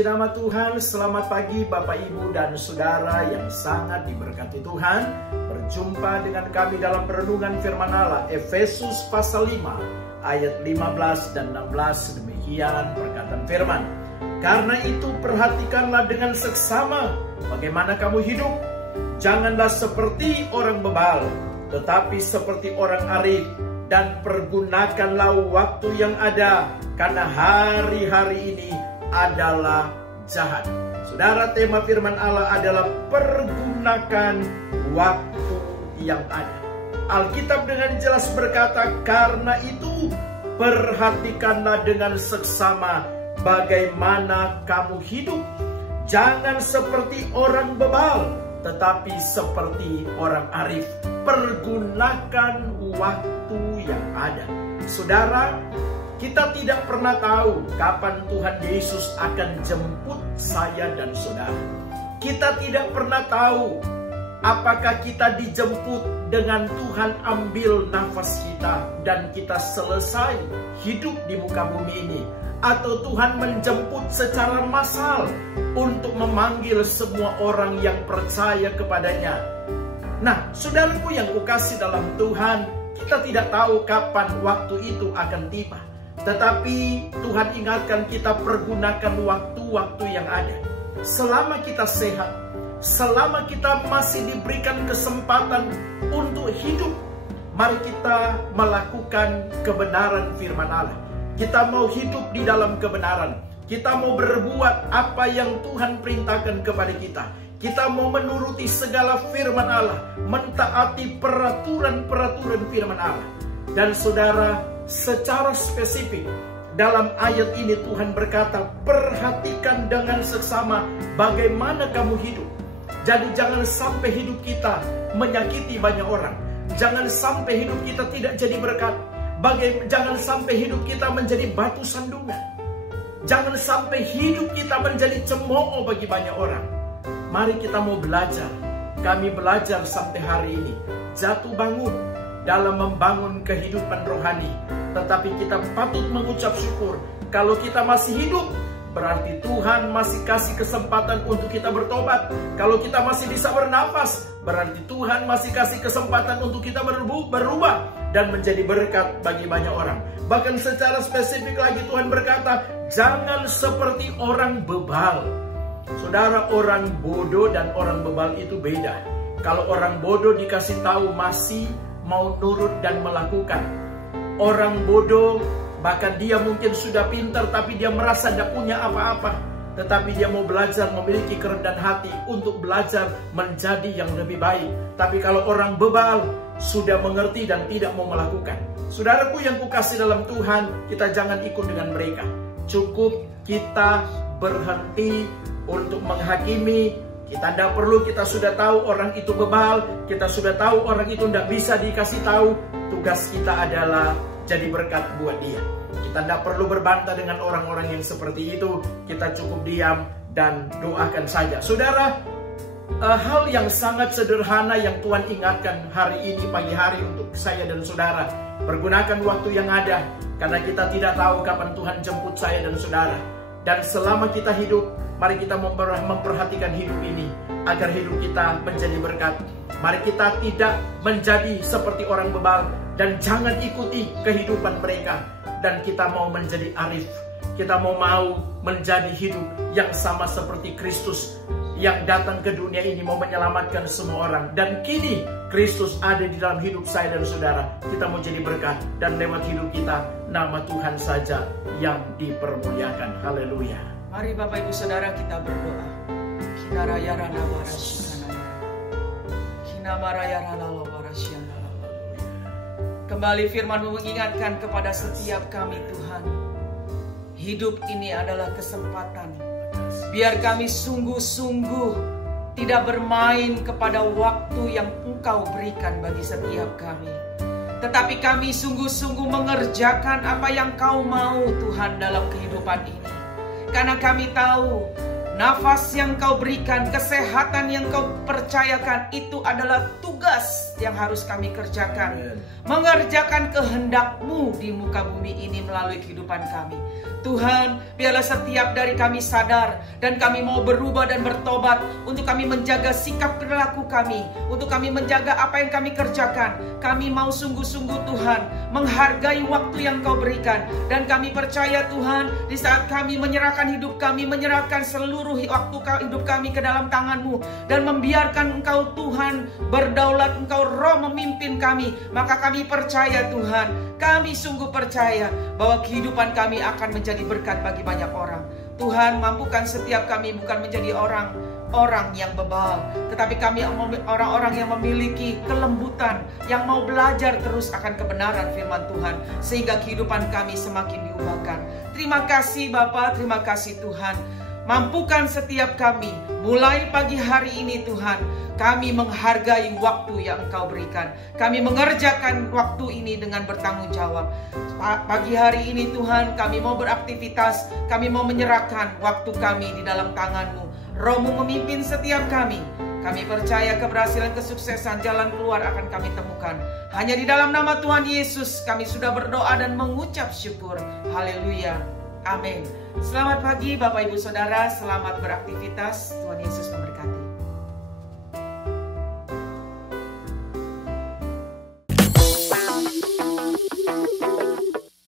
Terpuji nama Tuhan. Selamat pagi Bapak Ibu dan Saudara yang sangat diberkati Tuhan. Berjumpa dengan kami dalam renungan firman Allah Efesus pasal 5 ayat 15 dan 16. Demikian perkataan firman. Karena itu perhatikanlah dengan seksama bagaimana kamu hidup. Janganlah seperti orang bebal, tetapi seperti orang arif. Dan pergunakanlah waktu yang ada, karena hari-hari ini adalah jahat. Saudara, tema firman Allah adalah pergunakan waktu yang ada. Alkitab dengan jelas berkata, karena itu perhatikanlah dengan seksama bagaimana kamu hidup. Jangan seperti orang bebal, tetapi seperti orang arif. Pergunakan waktu yang ada. Saudara, kita tidak pernah tahu kapan Tuhan Yesus akan jemput saya dan saudara. Kita tidak pernah tahu apakah kita dijemput dengan Tuhan ambil nafas kita dan kita selesai hidup di muka bumi ini, atau Tuhan menjemput secara massal untuk memanggil semua orang yang percaya kepadanya. Nah, saudaraku yang kukasih dalam Tuhan, kita tidak tahu kapan waktu itu akan tiba. Tetapi Tuhan ingatkan kita pergunakan waktu-waktu yang ada. Selama kita sehat, selama kita masih diberikan kesempatan untuk hidup, mari kita melakukan kebenaran firman Allah. Kita mau hidup di dalam kebenaran. Kita mau berbuat apa yang Tuhan perintahkan kepada kita. Kita mau menuruti segala firman Allah, mentaati peraturan-peraturan firman Allah. Dan saudara, secara spesifik dalam ayat ini Tuhan berkata, perhatikan dengan seksama bagaimana kamu hidup. Jadi jangan sampai hidup kita menyakiti banyak orang. Jangan sampai hidup kita tidak jadi berkat. Jangan sampai hidup kita menjadi batu sandungan. Jangan sampai hidup kita menjadi cemooh bagi banyak orang. Mari kita mau belajar. Kami belajar sampai hari ini jatuh bangun dalam membangun kehidupan rohani. Tetapi kita patut mengucap syukur. Kalau kita masih hidup, berarti Tuhan masih kasih kesempatan untuk kita bertobat. Kalau kita masih bisa bernafas, berarti Tuhan masih kasih kesempatan untuk kita berubah dan menjadi berkat bagi banyak orang. Bahkan secara spesifik lagi Tuhan berkata, jangan seperti orang bebal. Saudara, orang bodoh dan orang bebal itu beda. Kalau orang bodoh dikasih tahu masih mau nurut dan melakukan. Orang bodoh bahkan dia mungkin sudah pintar tapi dia merasa tidak punya apa-apa. Tetapi dia mau belajar memiliki kerendahan hati untuk belajar menjadi yang lebih baik. Tapi kalau orang bebal sudah mengerti dan tidak mau melakukan. Saudaraku yang kukasih dalam Tuhan, kita jangan ikut dengan mereka. Cukup kita berhenti untuk menghakimi. Kita tidak perlu, kita sudah tahu orang itu bebal, kita sudah tahu orang itu tidak bisa dikasih tahu. Tugas kita adalah jadi berkat buat dia. Kita tidak perlu berbantah dengan orang-orang yang seperti itu. Kita cukup diam dan doakan saja. Saudara, hal yang sangat sederhana yang Tuhan ingatkan hari ini, pagi hari untuk saya dan saudara. Pergunakan waktu yang ada, karena kita tidak tahu kapan Tuhan jemput saya dan saudara. Dan selama kita hidup, mari kita memperhatikan hidup ini, agar hidup kita menjadi berkat. Mari kita tidak menjadi seperti orang bebal, dan jangan ikuti kehidupan mereka. Dan kita mau menjadi arif. Kita mau menjadi hidup yang sama seperti Kristus yang datang ke dunia ini mau menyelamatkan semua orang. Dan kini Kristus ada di dalam hidup saya dan saudara. Kita mau jadi berkat, dan lewat hidup kita nama Tuhan saja yang dipermuliakan. Haleluya. Mari Bapak Ibu Saudara kita berdoa. Kembali firman mengingatkan kepada setiap kami Tuhan. Hidup ini adalah kesempatan. Biar kami sungguh-sungguh tidak bermain kepada waktu yang Engkau berikan bagi setiap kami. Tetapi kami sungguh-sungguh mengerjakan apa yang Kau mau Tuhan dalam kehidupan ini. Karena kami tahu nafas yang Kau berikan, kesehatan yang Kau percayakan, itu adalah tugas yang harus kami kerjakan. Mengerjakan kehendak-Mu di muka bumi ini melalui kehidupan kami. Tuhan, biarlah setiap dari kami sadar dan kami mau berubah dan bertobat untuk kami menjaga sikap perilaku kami, untuk kami menjaga apa yang kami kerjakan. Kami mau sungguh-sungguh Tuhan menghargai waktu yang Kau berikan, dan kami percaya Tuhan, di saat kami menyerahkan hidup kami, menyerahkan seluruh waktu hidup kami ke dalam tangan-Mu dan membiarkan Engkau Tuhan berdaulat, Engkau Roh memimpin kami, maka kami percaya Tuhan, kami sungguh percaya bahwa kehidupan kami akan menjadi berkat bagi banyak orang. Tuhan, mampukan setiap kami bukan menjadi orang yang bebal, tetapi kami orang-orang yang memiliki kelembutan, yang mau belajar terus akan kebenaran firman Tuhan, sehingga kehidupan kami semakin diubahkan. Terima kasih Bapa, terima kasih Tuhan. Mampukan setiap kami mulai pagi hari ini Tuhan, kami menghargai waktu yang Engkau berikan. Kami mengerjakan waktu ini dengan bertanggung jawab. Pagi hari ini Tuhan, kami mau beraktivitas, kami mau menyerahkan waktu kami di dalam tangan-Mu. Roh-Mu memimpin setiap kami. Kami percaya keberhasilan, kesuksesan, jalan keluar akan kami temukan. Hanya di dalam nama Tuhan Yesus kami sudah berdoa dan mengucap syukur. Haleluya. Amin. Selamat pagi Bapak Ibu Saudara, selamat beraktivitas. Tuhan Yesus memberkati.